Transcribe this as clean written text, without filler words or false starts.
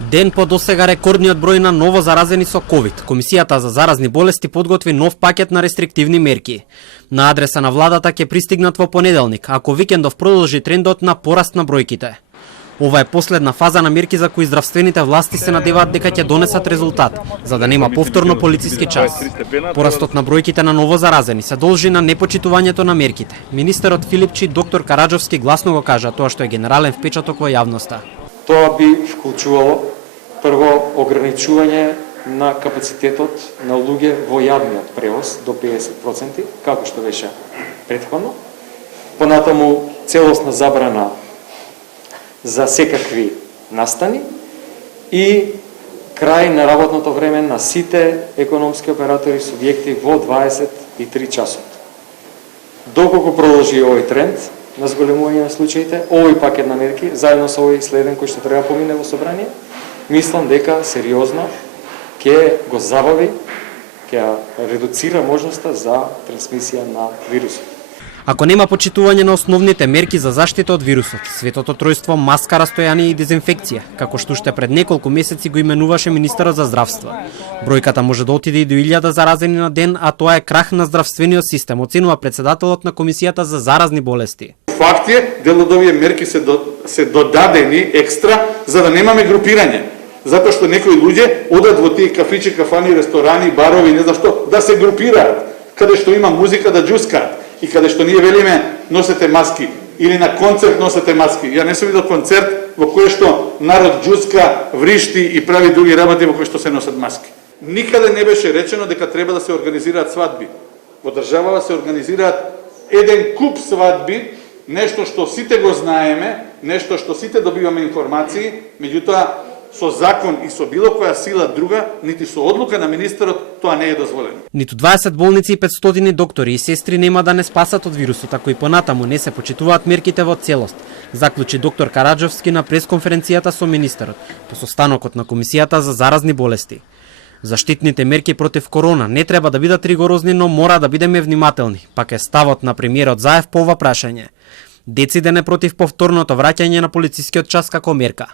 Ден по досега рекордниот број на ново заразени со ковид, Комисијата за заразни болести подготви нов пакет на рестриктивни мерки. На адреса на владата ќе пристигнат во понеделник, ако викендов продолжи трендот на пораст на бројките. Ова е последна фаза на мерки за кои здравствените власти се надеваат дека ќе донесат резултат, за да нема повторно полициски час. Порастот на бројките на ново заразени се должи на непочитувањето на мерките. Министерот Филипчи доктор Караџовски гласно го кажа тоа што е генерален впечаток во јавноста. Тоа би вклучувало прво ограничување на капацитетот на луѓе во јавниот превоз до 50%, како што беше претходно. Понатаму целосна забрана за секакви настани и крај на работното време на сите економски оператори и субјекти во 23 часот. Доколку продолжи овој тренд на зголемување на случаите, овој пакет на мерки, заедно со овој следен кој што треба помине во собрание, мислам дека сериозно ќе го забави, ќе редуцира можноста за трансмисија на вирусот. Ако нема почитување на основните мерки за заштита од вирусот, светото тројство маска, растојание и дезинфекција, како што уште пред неколку месеци го именуваше министерот за здравство. Бројката може да отиде и до 1000 заразени на ден, а тоа е крах на здравствениот систем, оценува председателот на Комисијата за заразни болести. Факт е, дел од овие мерки се додадени екстра за да немаме групирање. Затоа што некои луѓе одат во тие кафичи, кафани, ресторани, барови, не знам што, да се групираат, каде што има музика да џускаат. И каде што ние велиме носете маски или на концерт носете маски. Ја не сум видел концерт во кој што народ џуска, вришти и прави други работи во кој што се носат маски. Никаде не беше речено дека треба да се организираат свадби. Во државава се организираат еден куп свадби, нешто што сите го знаеме, нешто што сите добиваме информации, меѓутоа со закон и со било која сила друга, нити со одлука на министерот, тоа не е дозволено. Ниту 20 болници и 500 доктори и сестри нема да не спасат од вирусот, ако и понатаму не се почитуваат мерките во целост, заклучи доктор Караџовски на пресконференцијата со министерот, по состанокот на Комисијата за заразни болести. Заштитните мерки против корона не треба да бидат ригорозни, но мора да бидеме внимателни, пак е ставот на премиерот Заев по ова прашање. Дециден е против повторното враќање на полицискиот час како мерка.